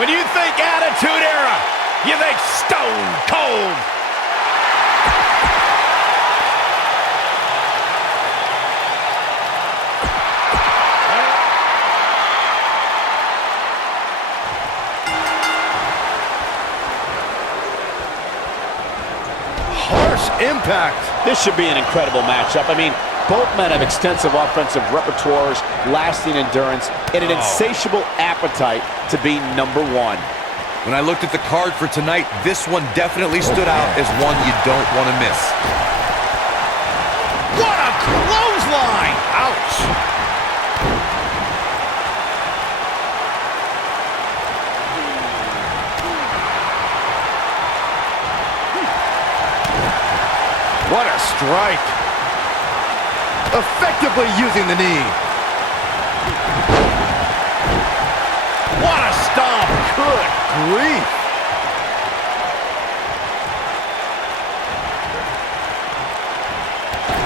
When you think Attitude Era, you think Stone Cold. Harsh impact. This should be an incredible matchup. I mean, both men have extensive offensive repertoires, lasting endurance, and an insatiable appetite to be number one. When I looked at the card for tonight, this one definitely stood out as one you don't want to miss. What a clothesline! Ouch! What a strike! Effectively using the knee. What a stomp! Good grief!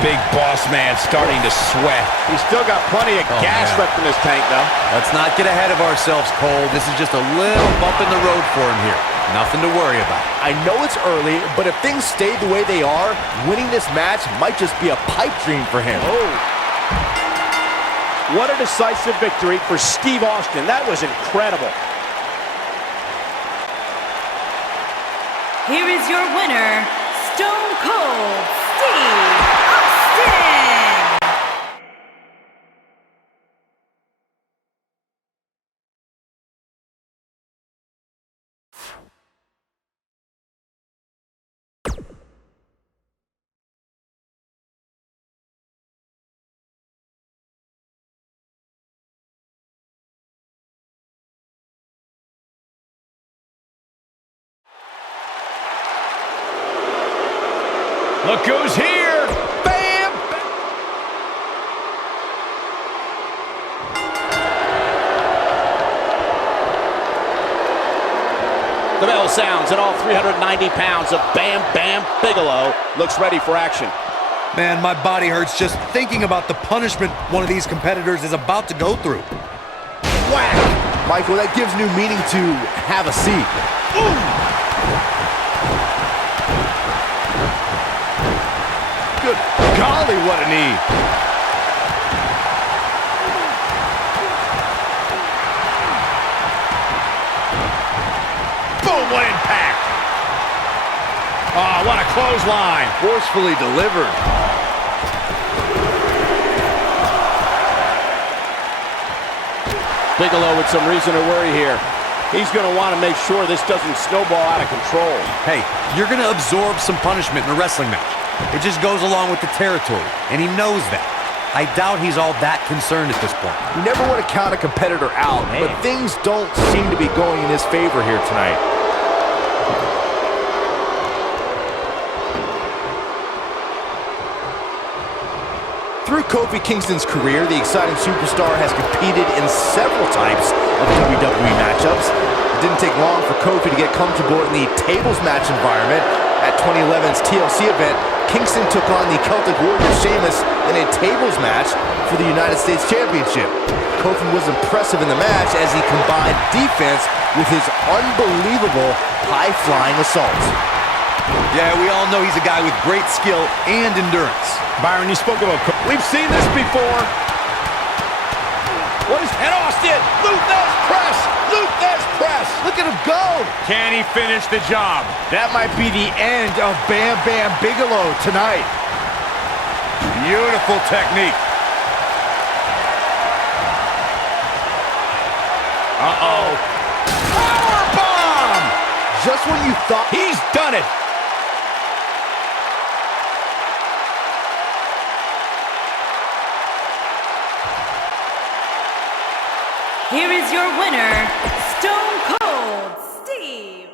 Big boss man starting to sweat. He's still got plenty of gas left in his tank, though. Let's not get ahead of ourselves, Cole. This is just a little bump in the road for him here. Nothing to worry about. I know it's early, but if things stay the way they are, winning this match might just be a pipe dream for him. Oh. What a decisive victory for Steve Austin. That was incredible. Here is your winner, Stone Cold Steve Austin. Look who's here! Bam! The bell sounds, and all 390 pounds of Bam Bam Bigelow looks ready for action. Man, my body hurts just thinking about the punishment one of these competitors is about to go through. Whack! Michael, that gives new meaning to have a seat. Ooh! Good golly, what a knee. Boom, what impact. Oh, what a clothesline. Forcefully delivered. Bigelow with some reason to worry here. He's going to want to make sure this doesn't snowball out of control. Hey, you're going to absorb some punishment in a wrestling match. It just goes along with the territory, and he knows that. I doubt he's all that concerned at this point. You never want to count a competitor out, but things don't seem to be going in his favor here tonight. Through Kofi Kingston's career, the exciting superstar has competed in several types of WWE matchups. It didn't take long for Kofi to get comfortable in the tables match environment. At 2011's TLC event, Kingston took on the Celtic Warrior Sheamus in a tables match for the United States Championship. Kofi was impressive in the match as he combined defense with his unbelievable high-flying assaults. Yeah, we all know he's a guy with great skill and endurance. Byron, you spoke about Kofi. We've seen this before. What is... And Austin! Thesz press! Thesz press! Look at him go! Can he finish the job? That might be the end of Bam Bam Bigelow tonight. Beautiful technique. Uh-oh. Powerbomb! Just when you thought... He's done it! Here is your winner, Stone Cold Steve.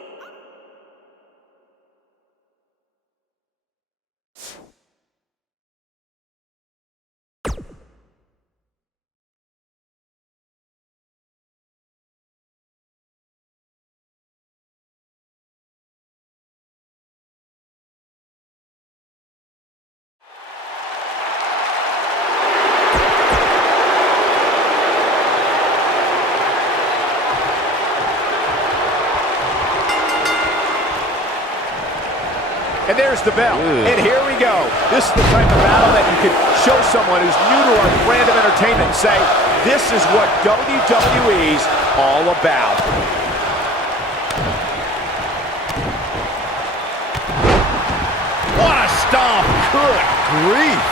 And there's the bell. And here we go. This is the type of battle that you could show someone who's new to our brand of entertainment and say, this is what WWE's all about. What a stomp. Good grief.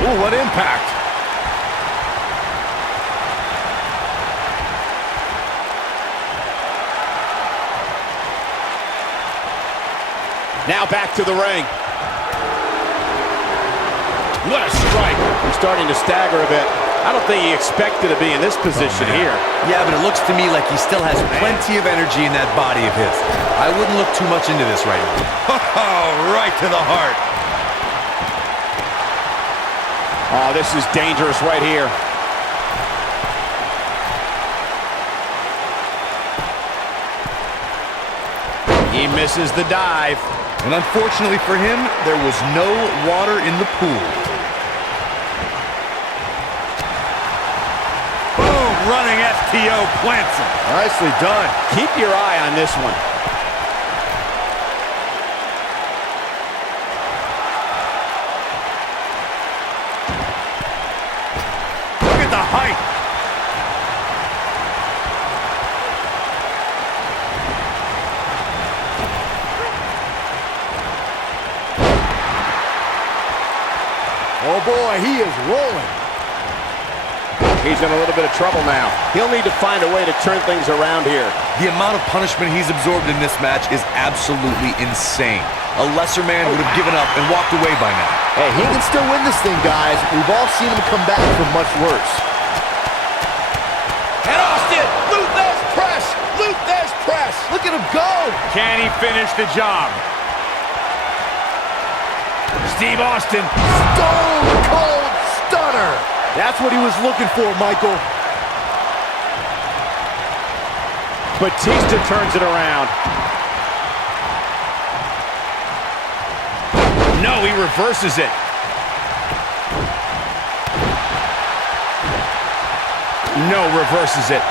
Ooh, what impact. Now back to the ring. What a strike. He's starting to stagger a bit. I don't think he expected to be in this position here. Yeah, but it looks to me like he still has plenty of energy in that body of his. I wouldn't look too much into this right now. Oh, right to the heart. Oh, this is dangerous right here. He misses the dive. And unfortunately for him, there was no water in the pool. Boom, running STO plants him. Nicely done. Keep your eye on this one. Look at the height. Oh boy, he is rolling. He's in a little bit of trouble now. He'll need to find a way to turn things around here. The amount of punishment he's absorbed in this match is absolutely insane. A lesser man would have given up and walked away by now. Hey, he can still win this thing, guys. We've all seen him come back from much worse. And Austin, Thesz press, Thesz press. Look at him go. Can he finish the job? Steve Austin. Stone Cold Stunner. That's what he was looking for, Michael. Batista turns it around. No, he reverses it. No, reverses it.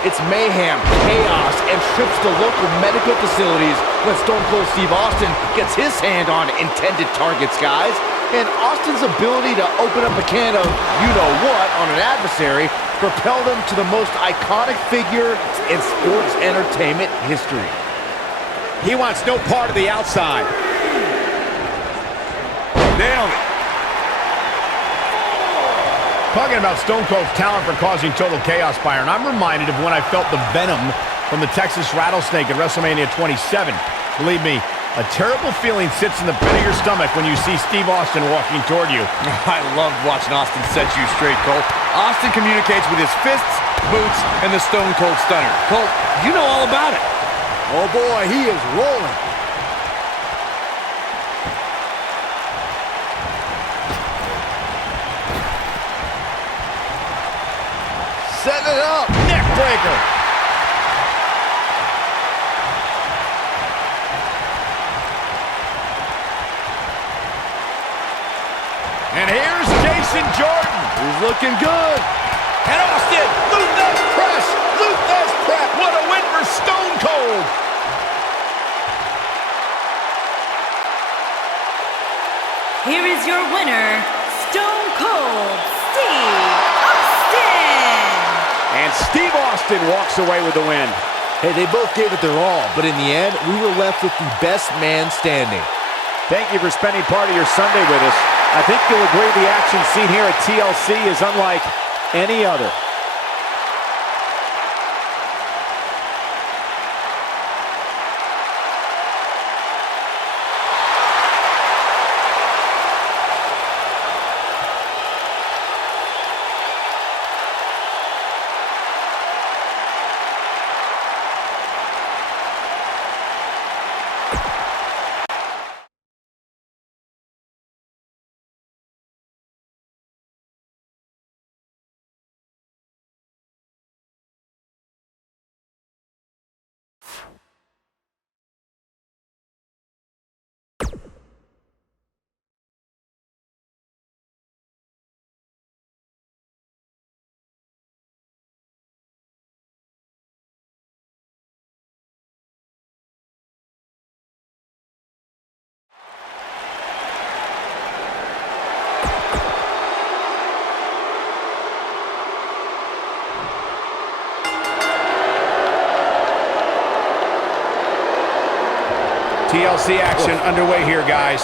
It's mayhem, chaos, and trips to local medical facilities when Stone Cold Steve Austin gets his hand on intended targets, guys. And Austin's ability to open up a can of you-know-what on an adversary propelled him to the most iconic figure in sports entertainment history. He wants no part of the outside. Nailed it. Talking about Stone Cold's talent for causing total chaos, Byron, I'm reminded of when I felt the venom from the Texas Rattlesnake at WrestleMania 27. Believe me, a terrible feeling sits in the pit of your stomach when you see Steve Austin walking toward you. I loved watching Austin set you straight, Cole. Austin communicates with his fists, boots, and the Stone Cold Stunner. Cole, you know all about it. Oh boy, he is rolling. Setting it up. Neck breaker. And here's Jason Jordan. He's looking good. And Austin, Thesz press, Thesz press. What a win for Stone Cold. Here is your winner, Stone Cold Steve Austin. And Steve Austin walks away with the win. Hey, they both gave it their all, but in the end, we were left with the best man standing. Thank you for spending part of your Sunday with us. I think you'll agree the action seen here at TLC is unlike any other. TLC action underway here, guys.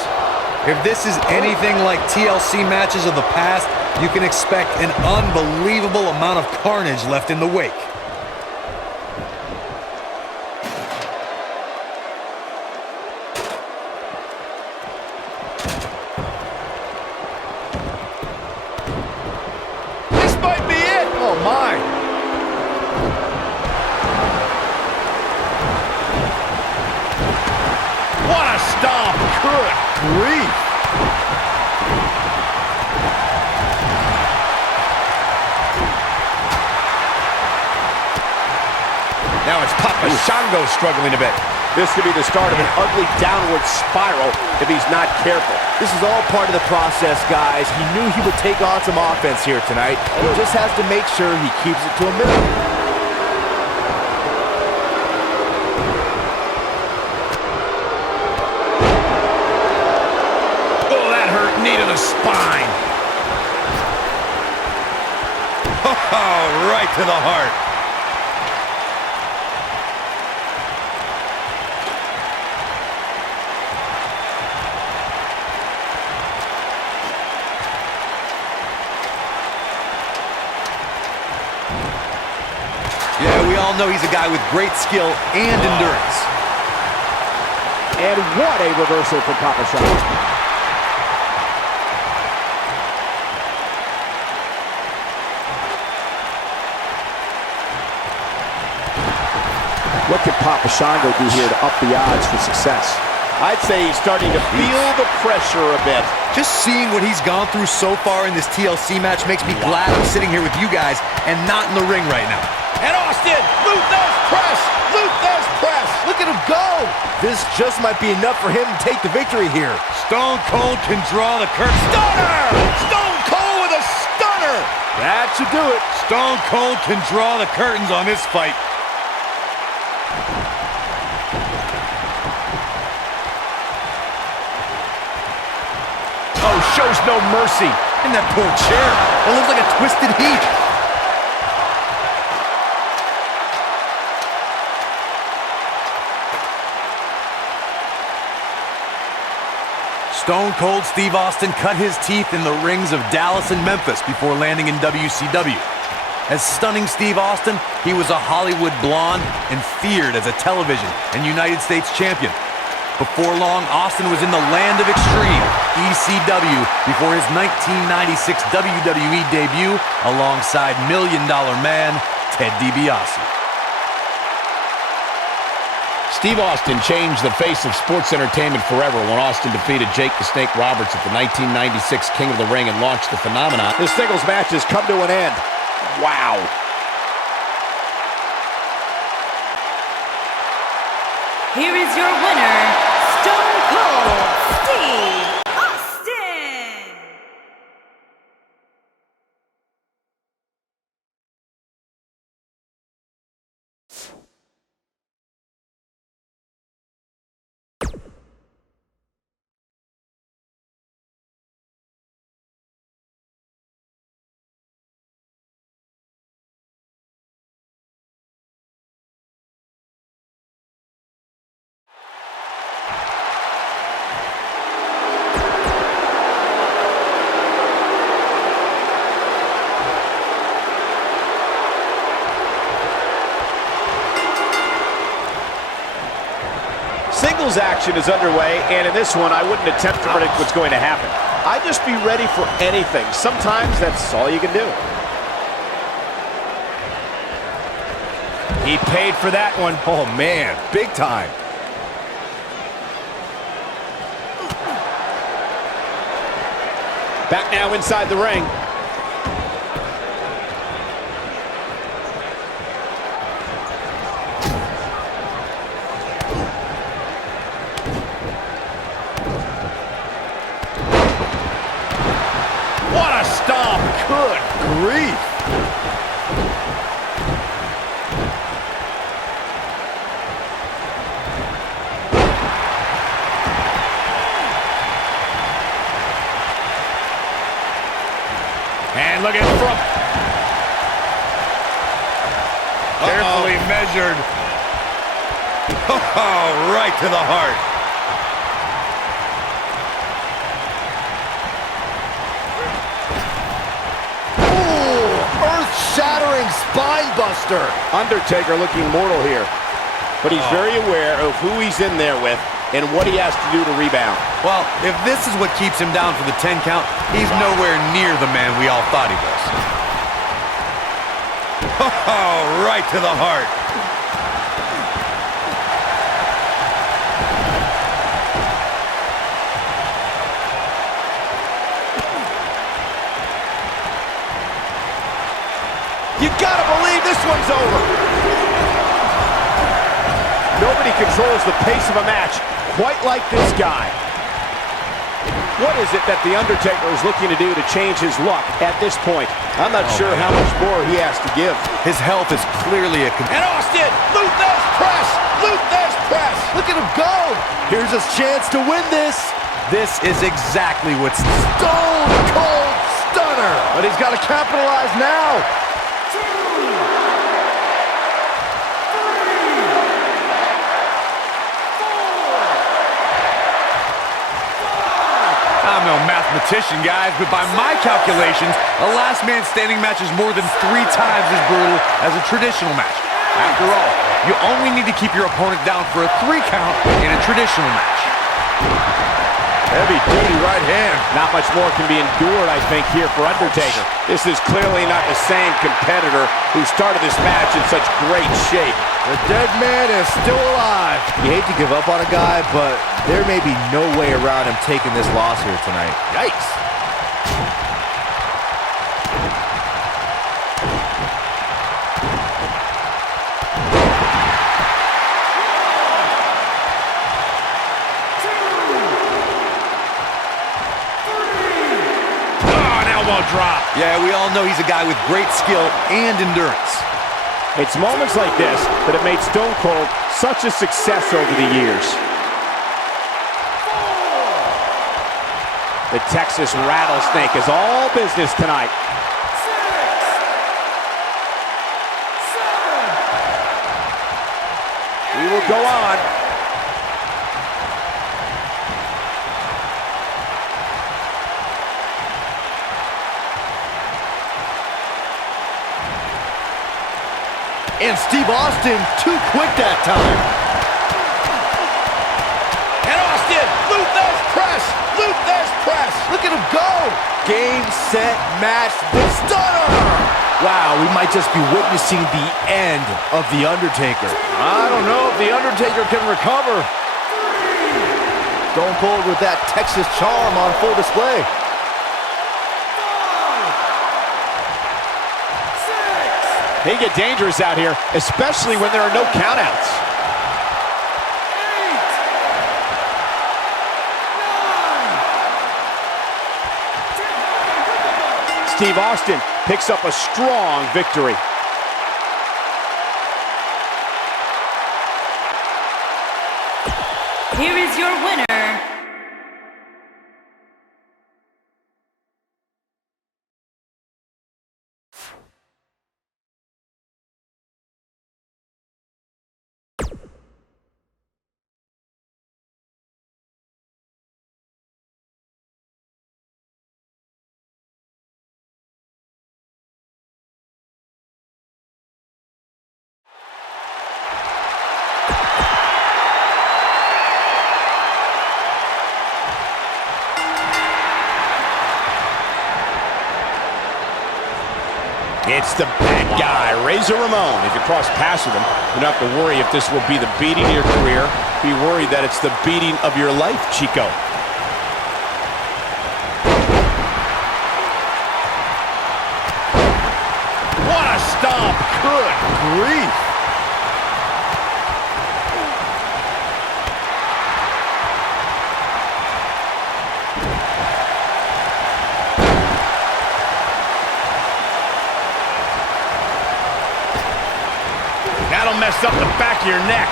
If this is anything like TLC matches of the past, you can expect an unbelievable amount of carnage left in the wake. This might be it. Oh, my. What a stomp. Good grief. Now it's Papa Shango struggling a bit. This could be the start of an ugly downward spiral if he's not careful. This is all part of the process, guys. He knew he would take on some offense here tonight. He just has to make sure he keeps it to a minimum. Knee to the spine. Oh, right to the heart. Yeah, we all know he's a guy with great skill and endurance. And what a reversal from Papa Shango. What can Papa Shango do here to up the odds for success? I'd say he's starting to feel the pressure a bit. Just seeing what he's gone through so far in this TLC match makes me glad I'm sitting here with you guys and not in the ring right now. And Austin, Luther's press. Luther's press. Look at him go! This just might be enough for him to take the victory here. Stone Cold can draw the curtain. Stunner! Stone Cold with a stunner! That should do it. Stone Cold can draw the curtains on this fight. Oh, shows no mercy. In that poor chair. It looks like a twisted heat. Stone Cold Steve Austin cut his teeth in the rings of Dallas and Memphis before landing in WCW. As stunning Steve Austin, he was a Hollywood blonde and feared as a television and United States champion. Before long, Austin was in the land of extreme, ECW, before his 1996 WWE debut alongside Million Dollar Man, Ted DiBiase. Steve Austin changed the face of sports entertainment forever when Austin defeated Jake the Snake Roberts at the 1996 King of the Ring and launched the phenomenon. The singles match has come to an end. Wow. Here is your winner, Stone Cold Steve Austin. Singles action is underway, and in this one, I wouldn't attempt to predict what's going to happen. I'd just be ready for anything. Sometimes that's all you can do. He paid for that one. Oh, man, big time. Back now inside the ring. What a stomp. Good grief. And look at from. Carefully measured. Oh, right to the heart. earth-shattering spine buster. Undertaker looking mortal here, but he's very aware of who he's in there with and what he has to do to rebound. Well, if this is what keeps him down for the 10 count, he's nowhere near the man we all thought he was. Oh, right to the heart. You gotta believe this one's over. Nobody controls the pace of a match quite like this guy. What is it that The Undertaker is looking to do to change his luck at this point? I'm not sure how much more he has to give. His health is clearly a And Austin, Thesz press, Thesz press. Look at him go. Here's his chance to win this. This is exactly what's Stone Cold Stunner. But he's got to capitalize now. I'm no mathematician, guys, but by my calculations, a last man standing match is more than 3 times as brutal as a traditional match. After all, you only need to keep your opponent down for a 3 count in a traditional match. Heavy-duty right hand. Not much more can be endured, I think, here for Undertaker. This is clearly not the same competitor who started this match in such great shape. The dead man is still alive. You hate to give up on a guy, but there may be no way around him taking this loss here tonight. Yikes. Drop. Yeah, we all know he's a guy with great skill and endurance. It's moments like this that have made Stone Cold such a success over the years. The Texas Rattlesnake is all business tonight. 6, 7. We will go on. And Steve Austin too quick that time. And Austin, Thesz press, Thesz press. Look at him go. Game, set, match, the stunner. Wow, we might just be witnessing the end of The Undertaker. I don't know if The Undertaker can recover. Stone Cold with that Texas charm on full display. They get dangerous out here, especially when there are no countouts. 8, 9, 10. Steve Austin picks up a strong victory. Here is your winner, It's the bad guy, Ramon. If you cross paths with him, you don't have to worry if this will be the beating of your career. Be worried that it's the beating of your life, Chico. What a stomp! Good grief! That'll mess up the back of your neck.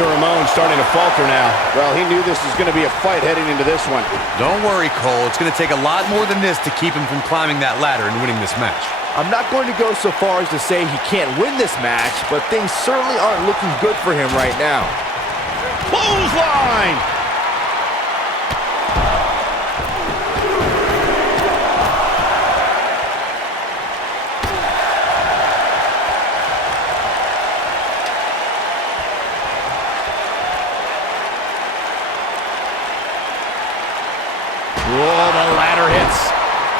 Ramon starting to falter now. Well, he knew this was going to be a fight heading into this one. Don't worry, Cole. It's going to take a lot more than this to keep him from climbing that ladder and winning this match. I'm not going to go so far as to say he can't win this match, but things certainly aren't looking good for him right now. Clothesline! Whoa, the ladder hits.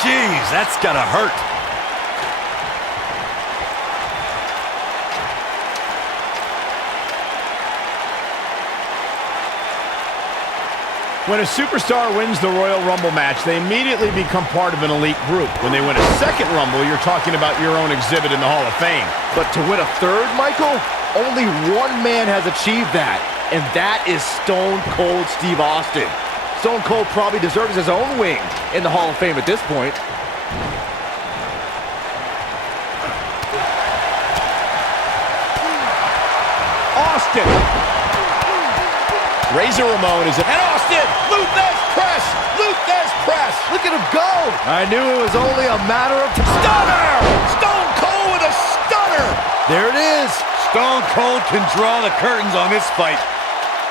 Jeez, that's gotta hurt. When a superstar wins the Royal Rumble match, they immediately become part of an elite group. When they win a second Rumble, you're talking about your own exhibit in the Hall of Fame. But to win a third, Michael, only one man has achieved that, and that is Stone Cold Steve Austin. Stone Cold probably deserves his own wing in the Hall of Fame at this point. Austin. Razor Ramon is and Austin! Luthez press! Luthez press! Look at him go! I knew it was only a matter of time. Stunner! Stone Cold with a stunner! There it is. Stone Cold can draw the curtains on this fight.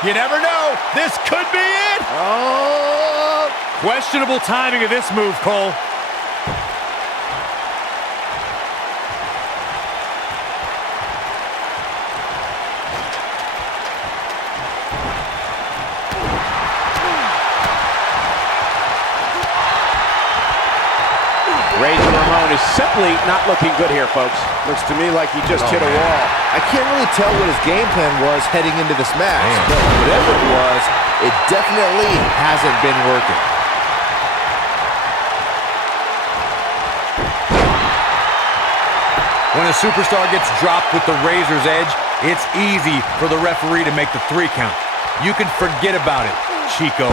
You never know. This could be it. Oh! Questionable timing of this move, Cole. Razor Ramon is simply not looking good here, folks. Looks to me like he just hit a wall. I can't really tell what his game plan was heading into this match, but whatever it was, it definitely hasn't been working. When a superstar gets dropped with the razor's edge, it's easy for the referee to make the 3 count. You can forget about it, Chico.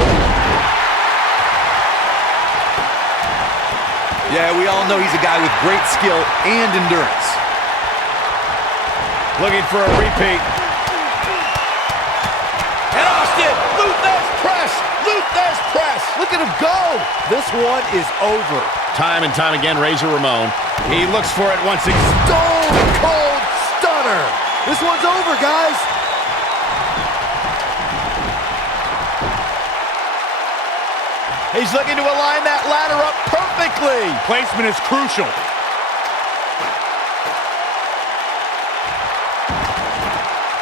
Yeah, we all know he's a guy with great skill and endurance. Looking for a repeat. And Austin! Luthez press! Luthez press! Look at him go! This one is over. Time and time again, Razor Ramon. He looks for it once again. Stone Cold Stunner! This one's over, guys! He's looking to align that ladder up perfectly. Placement is crucial.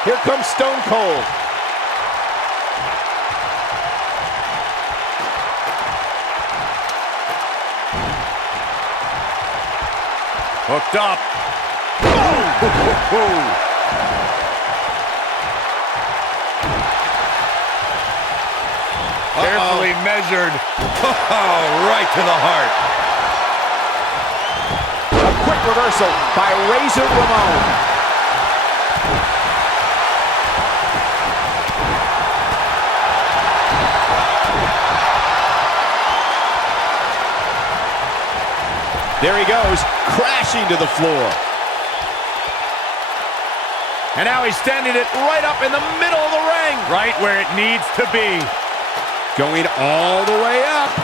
Here comes Stone Cold. Hooked up. Carefully measured. Right to the heart. A quick reversal by Razor Ramon. There he goes, crashing to the floor. And now he's standing it right up in the middle of the ring. Right where it needs to be. Going all the way up.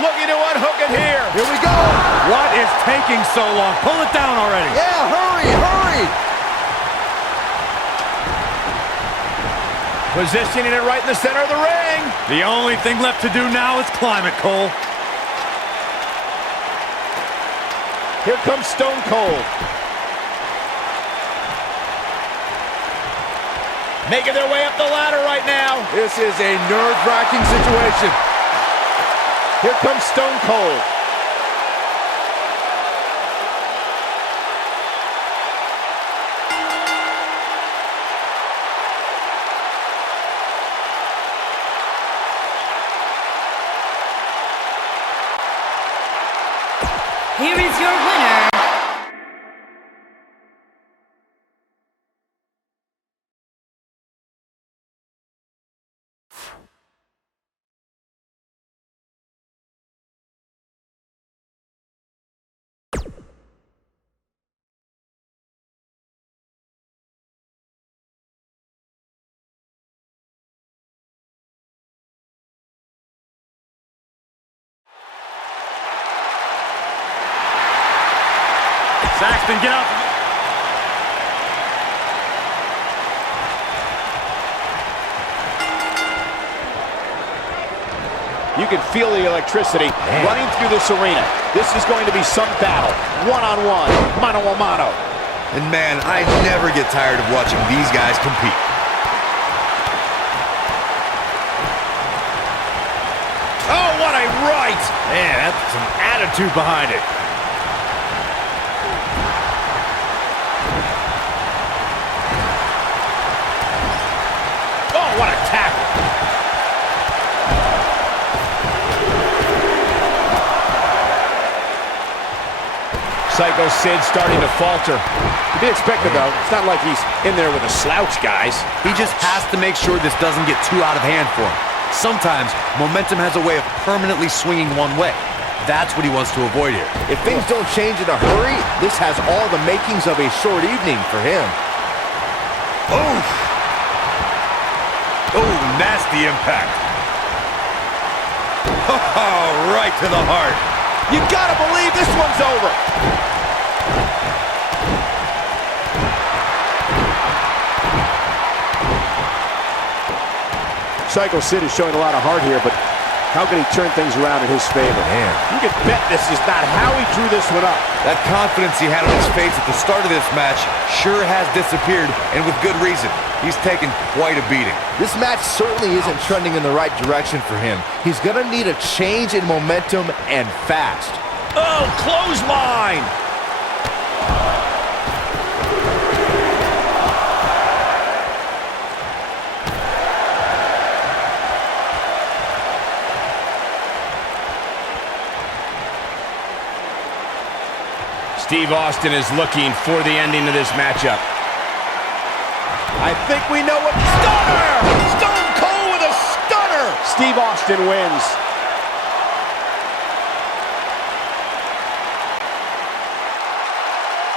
Looking to unhook it here. Here we go! What is taking so long? Pull it down already. Yeah, hurry, hurry! Positioning it right in the center of the ring. The only thing left to do now is climb it, Cole. Here comes Stone Cold. Making their way up the ladder right now. This is a nerve-wracking situation. Here comes Stone Cold. Here is your winner, Saxton, get up. You can feel the electricity running through this arena. This is going to be some battle. One-on-one, mano-a-mano. And man, I never get tired of watching these guys compete. Oh, what a right! Man, that's some attitude behind it. Oh, what a tackle! Psycho Sid starting to falter. To be expected, though. It's not like he's in there with a slouch, guys. He just has to make sure this doesn't get too out of hand for him. Sometimes, momentum has a way of permanently swinging one way. That's what he wants to avoid here. If things don't change in a hurry, this has all the makings of a short evening for him. Oh! Oh, nasty impact. Oh, right to the heart. You gotta believe this one's over. Psycho Sid is showing a lot of heart here, but how can he turn things around in his favor? Man. You can bet this is not how he drew this one up. That confidence he had on his face at the start of this match sure has disappeared, and with good reason. He's taken quite a beating. This match certainly isn't trending in the right direction for him. He's gonna need a change in momentum, and fast. Oh, clothesline! Steve Austin is looking for the ending of this matchup. I think we know what... Stunner! Stone Cold with a stunner! Steve Austin wins.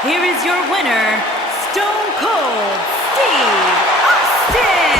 Here is your winner, Stone Cold Steve Austin!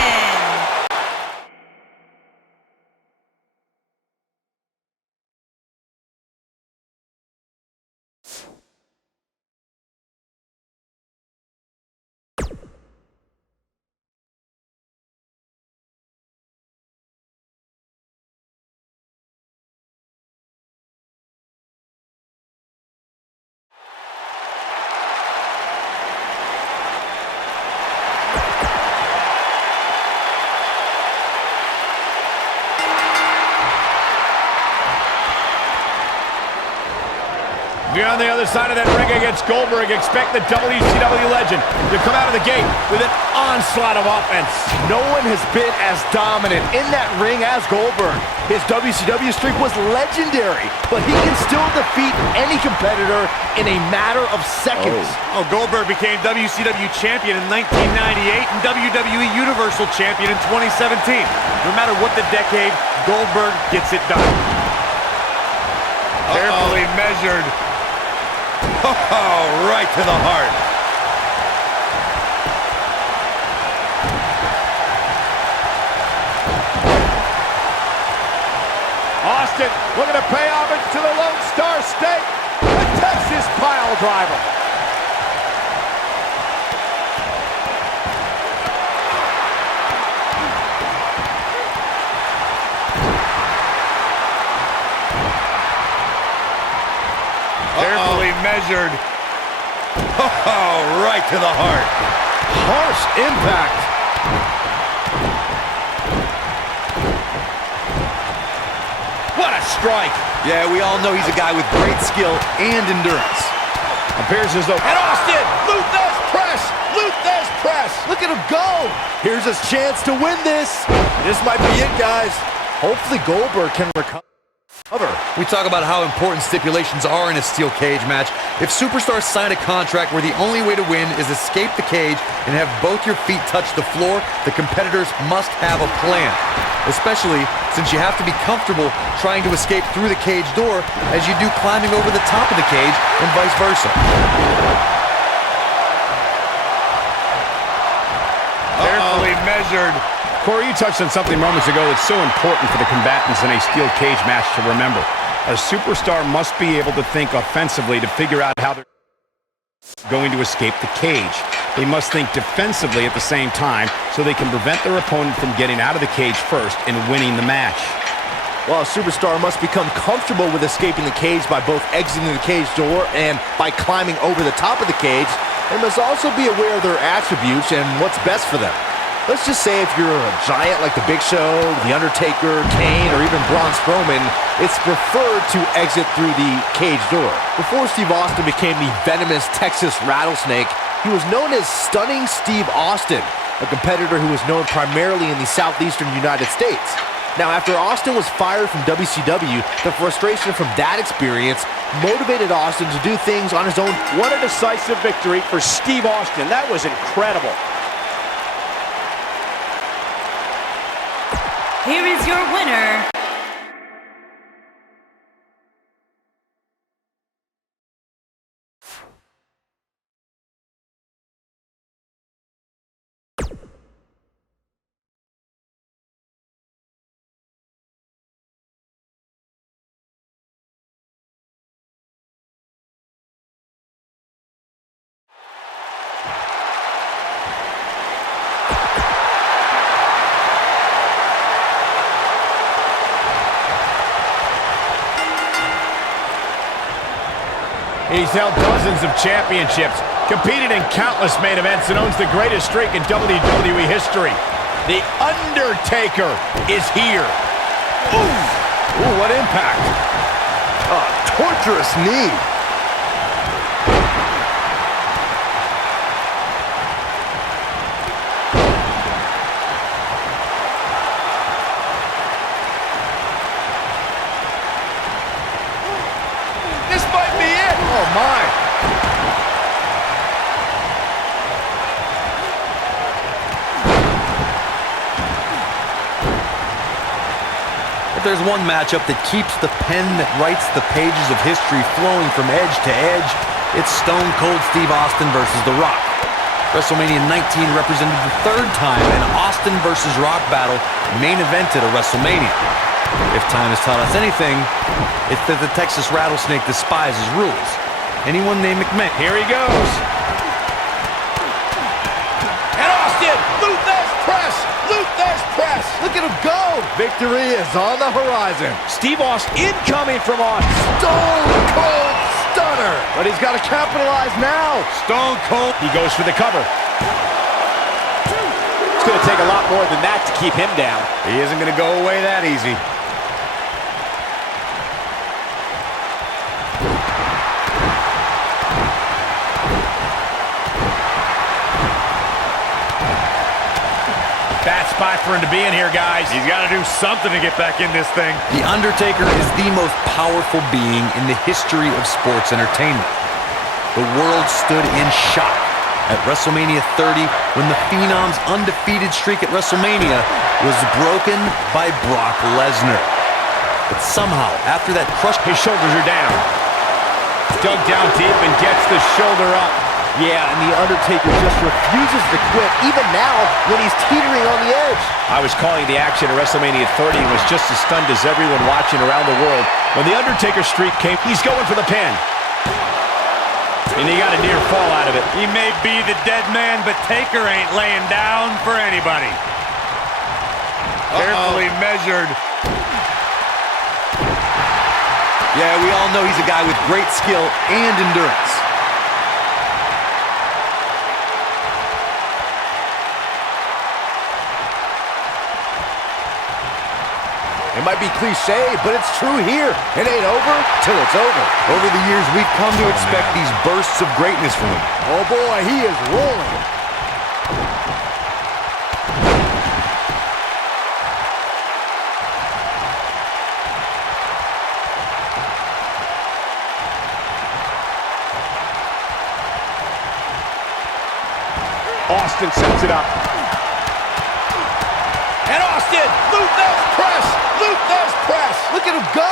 If you're on the other side of that ring against Goldberg, expect the WCW legend to come out of the gate with an onslaught of offense. No one has been as dominant in that ring as Goldberg. His WCW streak was legendary, but he can still defeat any competitor in a matter of seconds. Oh, Goldberg became WCW champion in 1998 and WWE Universal champion in 2017. No matter what the decade, Goldberg gets it done. Carefully measured. Oh, right to the heart. Austin looking to pay homage to the Lone Star State. The Texas pile driver. Carefully measured. Oh, right to the heart. Harsh impact. What a strike! Yeah, we all know he's a guy with great skill and endurance. Appears as though... And Austin! Luthez press! Luthez press! Look at him go. Here's his chance to win this. This might be it, guys. Hopefully Goldberg can recover. We talk about how important stipulations are in a steel cage match. If superstars sign a contract where the only way to win is escape the cage and have both your feet touch the floor, the competitors must have a plan. Especially since you have to be comfortable trying to escape through the cage door as you do climbing over the top of the cage and vice versa. Carefully measured. Corey, you touched on something moments ago that's so important for the combatants in a steel cage match to remember. A superstar must be able to think offensively to figure out how they're... going to escape the cage. They must think defensively at the same time so they can prevent their opponent from getting out of the cage first and winning the match. Well, a superstar must become comfortable with escaping the cage by both exiting the cage door and by climbing over the top of the cage. They must also be aware of their attributes and what's best for them. Let's just say if you're a giant like the Big Show, the Undertaker, Kane, or even Braun Strowman, it's preferred to exit through the cage door. Before Steve Austin became the venomous Texas Rattlesnake, he was known as Stunning Steve Austin, a competitor who was known primarily in the southeastern United States. Now, after Austin was fired from WCW, the frustration from that experience motivated Austin to do things on his own. What a decisive victory for Steve Austin. That was incredible. Here is your winner, He's held dozens of championships, competed in countless main events, and owns the greatest streak in WWE history. The Undertaker is here. Ooh, what impact. Torturous knee. This might be it. Oh, my. If there's one matchup that keeps the pen that writes the pages of history flowing from edge to edge, it's Stone Cold Steve Austin versus The Rock. WrestleMania 19 represented the third time an Austin versus Rock battle main evented a WrestleMania. If time has taught us anything, it's that the Texas Rattlesnake despises rules. Anyone named McMahon. Here he goes. And Austin, Thesz press, Thesz press. Look at him go! Victory is on the horizon. Steve Austin incoming from Austin. Stone Cold Stunner! But he's got to capitalize now. Stone Cold. He goes for the cover. It's going to take a lot more than that to keep him down. He isn't going to go away that easy. Bad spot for him to be in here, guys. He's got to do something to get back in this thing. The Undertaker is the most powerful being in the history of sports entertainment. The world stood in shock at WrestleMania 30 when the Phenom's undefeated streak at WrestleMania was broken by Brock Lesnar. But somehow, after that crush, his shoulders are down. Dug down deep and gets the shoulder up. Yeah, and The Undertaker just refuses to quit, even now when he's teetering on the edge. I was calling the action at WrestleMania 30 and was just as stunned as everyone watching around the world. When The Undertaker streak came, he's going for the pin. And he got a near fall out of it. He may be the dead man, but Taker ain't laying down for anybody. Carefully measured. yeah, we all know he's a guy with great skill and endurance. It might be cliche, but it's true here. It ain't over till it's over. Over the years, we've come to expect these bursts of greatness from him. Oh boy, he is rolling. Austin sets it up. And Austin, Thesz press, Thesz press. Look at him go.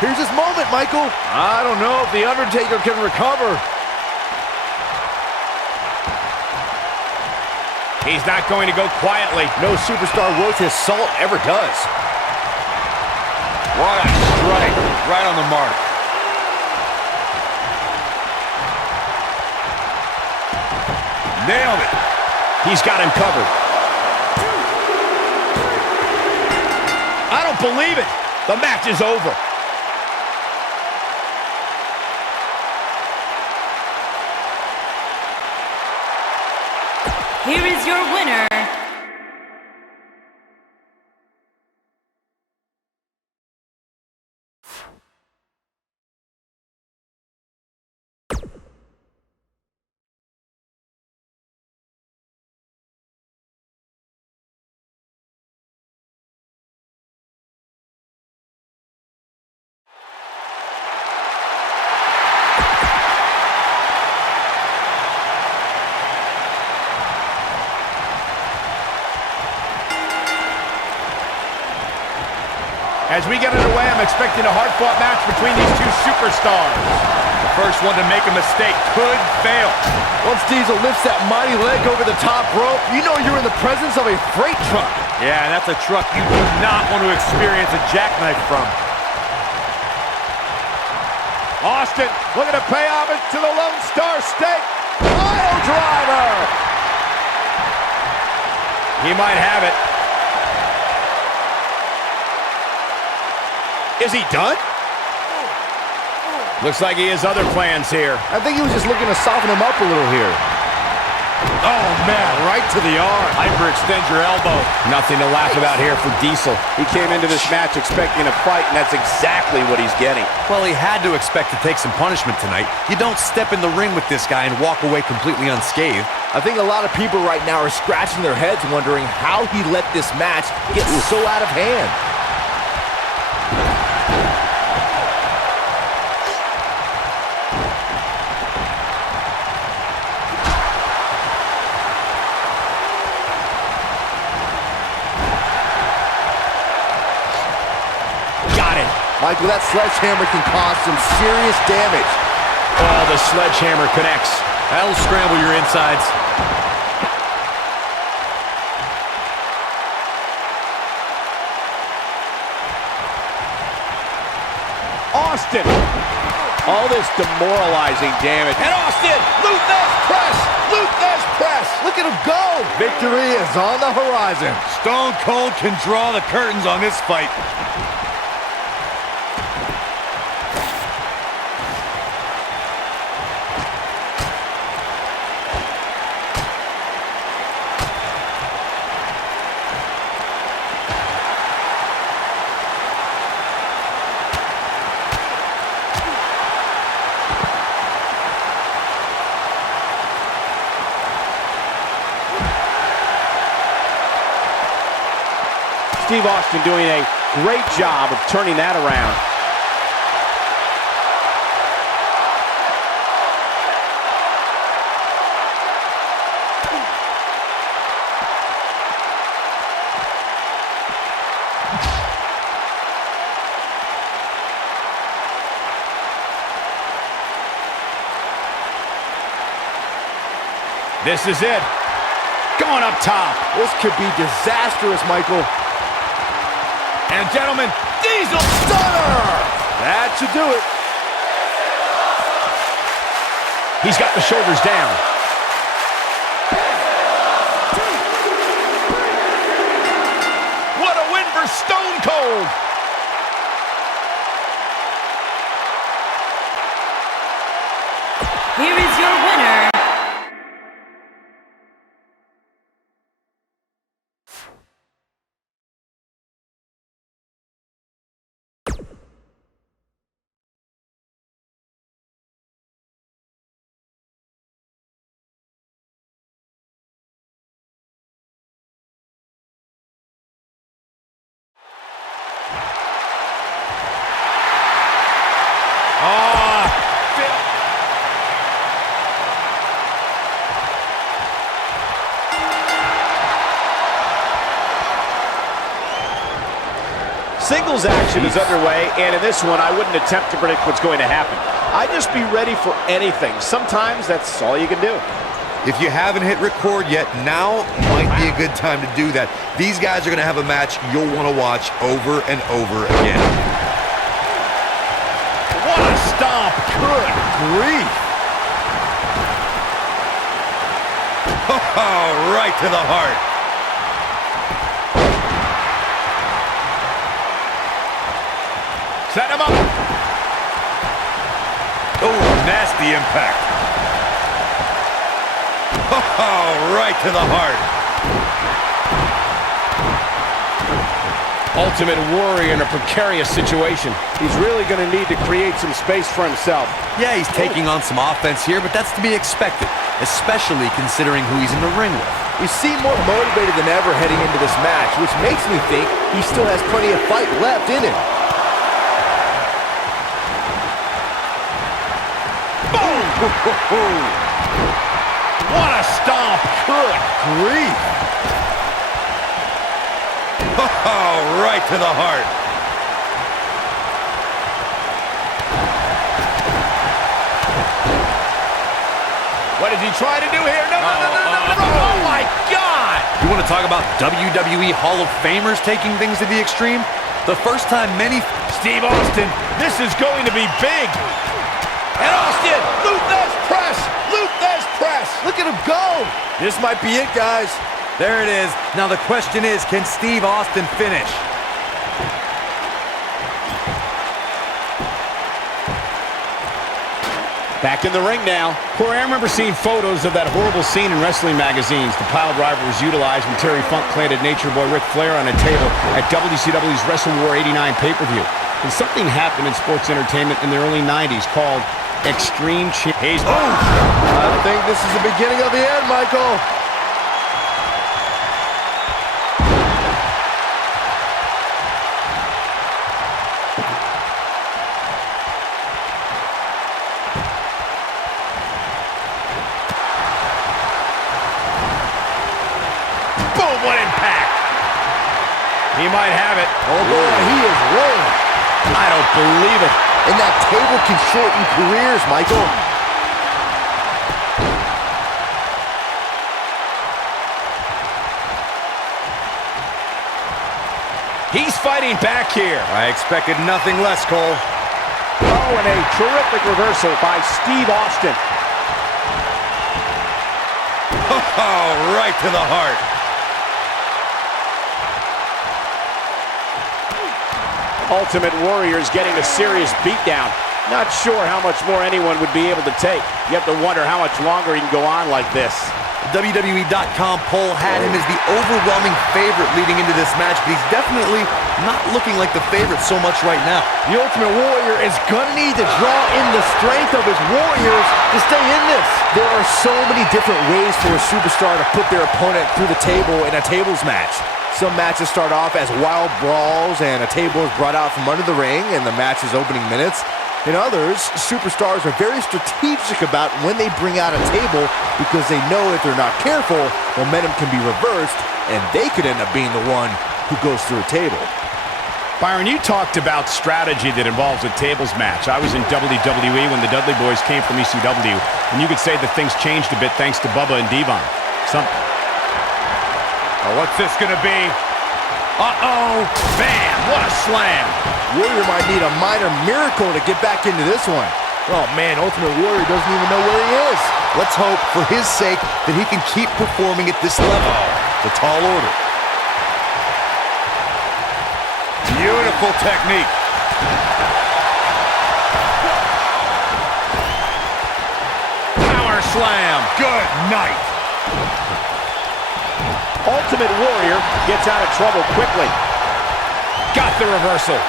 Here's his moment, Michael. I don't know if The Undertaker can recover. He's not going to go quietly. No superstar worth his salt ever does. What a strike. Right on the mark. Nailed it. He's got him covered. I don't believe it. The match is over. Here is your winner, As we get underway, I'm expecting a hard-fought match between these two superstars. The first one to make a mistake could fail. Once Diesel lifts that mighty leg over the top rope, you know you're in the presence of a freight truck. Yeah, and that's a truck you do not want to experience a jackknife from. Austin looking to pay homage to the Lone Star State. Pile driver. He might have it. Is he done? Looks like he has other plans here. I think he was just looking to soften him up a little here. Oh, man, right to the arm. Hyperextend your elbow. Nothing to laugh about here for Diesel. He came into this match expecting a fight, and that's exactly what he's getting. Well, he had to expect to take some punishment tonight. You don't step in the ring with this guy and walk away completely unscathed. I think a lot of people right now are scratching their heads wondering how he let this match get so out of hand. Michael, that sledgehammer can cause some serious damage. Oh, the sledgehammer connects. That'll scramble your insides. Austin. All this demoralizing damage. And Austin, Thesz press, Thesz press. Look at him go. Victory is on the horizon. Stone Cold can draw the curtains on this fight. Steve Austin doing a great job of turning that around. This is it. Going up top. This could be disastrous, Michael. And gentlemen, Diesel Stunner! That should do it. He's got the shoulders down. What a win for Stone Cold! here is your winner, Singles action is underway, and in this one, I wouldn't attempt to predict what's going to happen. I'd just be ready for anything. Sometimes that's all you can do. If you haven't hit record yet, now might be a good time to do that. These guys are going to have a match you'll want to watch over and over again. What a stomp! Good grief! Oh, right to the heart. Set him up. Oh, nasty impact. Oh, right to the heart. Ultimate Warrior in a precarious situation. He's really going to need to create some space for himself. Yeah, he's taking on some offense here, but that's to be expected, especially considering who he's in the ring with. You seem more motivated than ever heading into this match, which makes me think he still has plenty of fight left in him. Boom! What a stomp! Good grief! Oh, right to the heart. What did he try to do here? No. Oh, my God! You want to talk about WWE Hall of Famers taking things to the extreme? The first time many... Steve Austin, this is going to be big. And Austin, Thesz press! Thesz press! Look at him go! This might be it, guys. There it is. Now the question is, can Steve Austin finish? Back in the ring now. Corey, I remember seeing photos of that horrible scene in wrestling magazines. The pile driver was utilized when Terry Funk planted Nature Boy Ric Flair on a table at WCW's Wrestle War 89 pay-per-view. And something happened in sports entertainment in the early 90s called Extreme Chase. Oh! I think this is the beginning of the end, Michael. Boom, what impact! He might have it. Oh boy, he is rolling. I don't believe it. And that table can shorten careers, Michael. He's fighting back here. I expected nothing less, Cole. Oh, and a terrific reversal by Steve Austin. Oh, right to the heart. Ultimate Warrior is getting a serious beatdown. Not sure how much more anyone would be able to take. You have to wonder how much longer he can go on like this. WWE.com poll had him as the overwhelming favorite leading into this match, but he's definitely not looking like the favorite so much right now. The Ultimate Warrior is gonna need to draw in the strength of his warriors to stay in this. There are so many different ways for a superstar to put their opponent through the table in a tables match. Some matches start off as wild brawls and a table is brought out from under the ring in the match's opening minutes. In others, superstars are very strategic about when they bring out a table because they know if they're not careful, momentum can be reversed and they could end up being the one who goes through a table. Byron, you talked about strategy that involves a tables match. I was in WWE when the Dudley Boys came from ECW, and you could say that things changed a bit thanks to Bubba and Devon. What's this gonna be? Uh-oh! Bam! What a slam! Warrior might need a minor miracle to get back into this one. Oh man, Ultimate Warrior doesn't even know where he is. Let's hope, for his sake, that he can keep performing at this level. It's a tall order. Beautiful technique. Power slam! Good night. Ultimate Warrior gets out of trouble quickly. Got the reversal.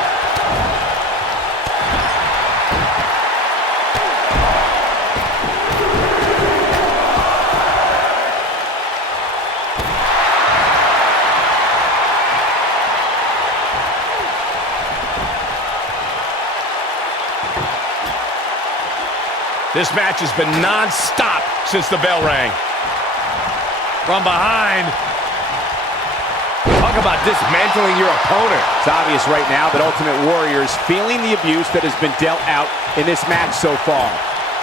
This match has been non-stop since the bell rang. From behind. Talk about dismantling your opponent. It's obvious right now that Ultimate Warrior is feeling the abuse that has been dealt out in this match so far.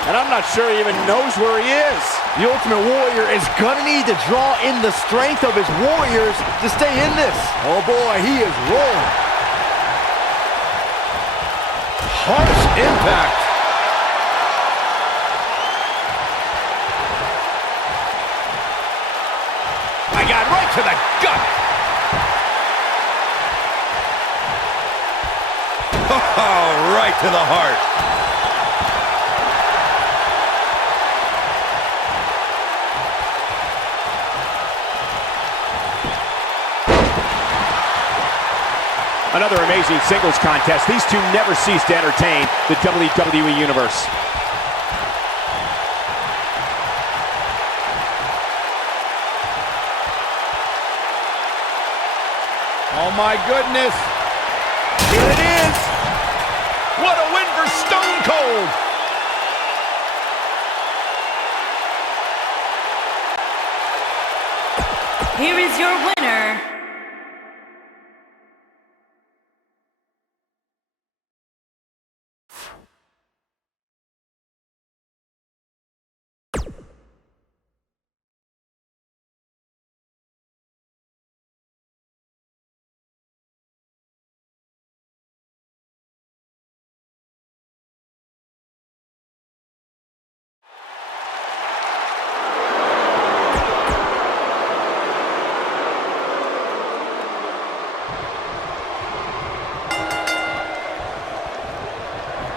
And I'm not sure he even knows where he is. The Ultimate Warrior is gonna need to draw in the strength of his warriors to stay in this. Oh boy, he is rolling. Harsh impact. my God, right to the gut. Oh, right to the heart. Another amazing singles contest. These two never cease to entertain the WWE Universe. Oh my goodness. Here it is. What a win for Stone Cold. Here is your winner,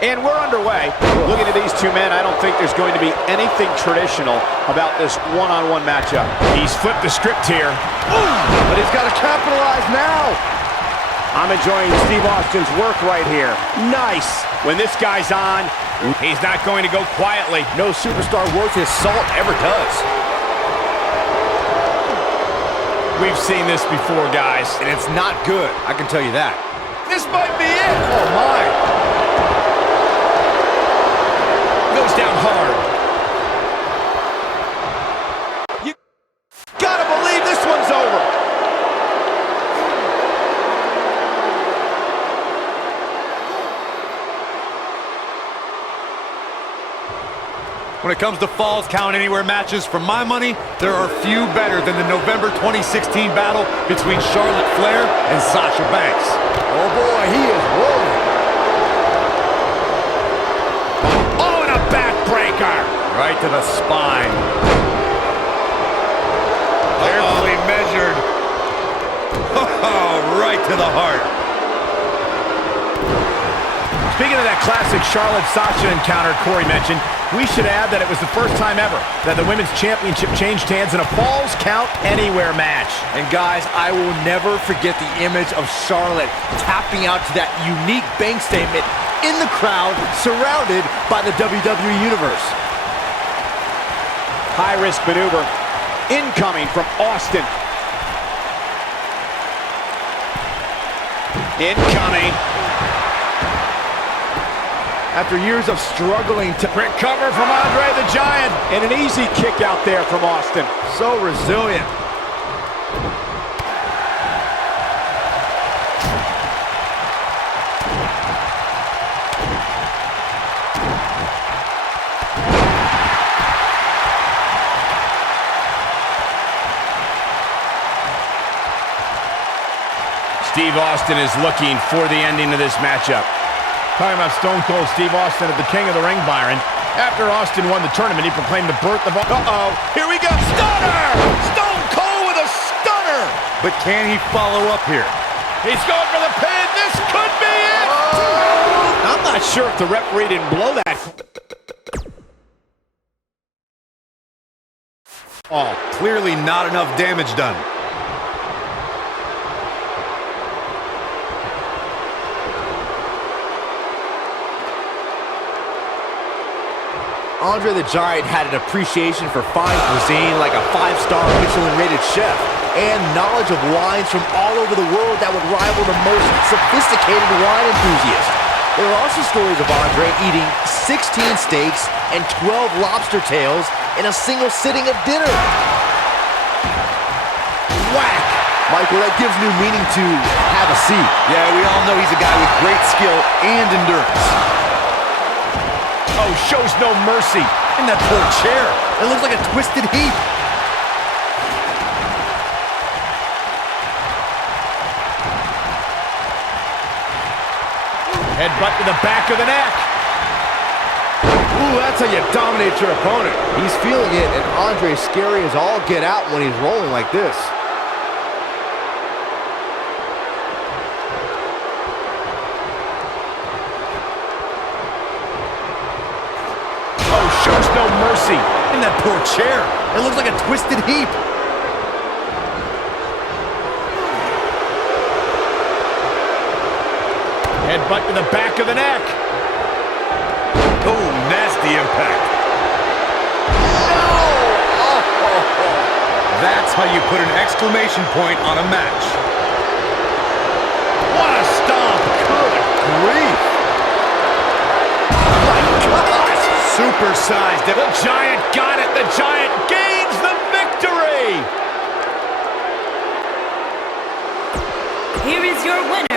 And we're underway. Looking at these two men, I don't think there's going to be anything traditional about this one-on-one matchup. He's flipped the script here. But he's got to capitalize now. I'm enjoying Steve Austin's work right here. Nice. When this guy's on, he's not going to go quietly. No superstar worth his salt ever does. We've seen this before, guys. And it's not good, I can tell you that. This might be it. Oh, my. Goes down hard. You gotta believe this one's over. When it comes to Falls Count Anywhere matches, for my money, there are few better than the November 2016 battle between Charlotte Flair and Sasha Banks. Oh boy, he is rolling. Right to the spine. Carefully measured. Oh, right to the heart. Speaking of that classic Charlotte-Sasha encounter Corey mentioned, we should add that it was the first time ever that the Women's Championship changed hands in a Falls Count Anywhere match. And guys, I will never forget the image of Charlotte tapping out to that unique bank statement in the crowd, surrounded by the WWE Universe. High-risk maneuver incoming from Austin. Incoming. After years of struggling to Quick cover from Andre the Giant. And an easy kick out there from Austin. so resilient. Steve Austin is looking for the ending of this matchup. Talking about Stone Cold Steve Austin at the King of the Ring, Byron. After Austin won the tournament, he proclaimed the birth of... Uh-oh, here we go, stunner! Stone Cold with a stunner! But can he follow up here? He's going for the pin, this could be it! Oh! I'm not sure if the referee didn't blow that. Oh, clearly not enough damage done. Andre the Giant had an appreciation for fine cuisine like a 5-star Michelin-rated chef, and knowledge of wines from all over the world that would rival the most sophisticated wine enthusiast. There are also stories of Andre eating 16 steaks and 12 lobster tails in a single sitting at dinner. Whack! Michael, that gives new meaning to have a seat. Yeah, we all know he's a guy with great skill and endurance. Oh, shows no mercy. And that poor chair. It looks like a twisted heap. Headbutt to the back of the neck. Ooh, that's how you dominate your opponent. He's feeling it, and Andre's scary as all get out when he's rolling like this. mercy. In that poor chair. It looks like a twisted heap. Headbutt to the back of the neck. Oh, nasty impact. That's how you put an exclamation point on a match. What a stomp. Good grief. Oh, my gosh. Supersized. The Giant got it. The Giant gains the victory. Here is your winner,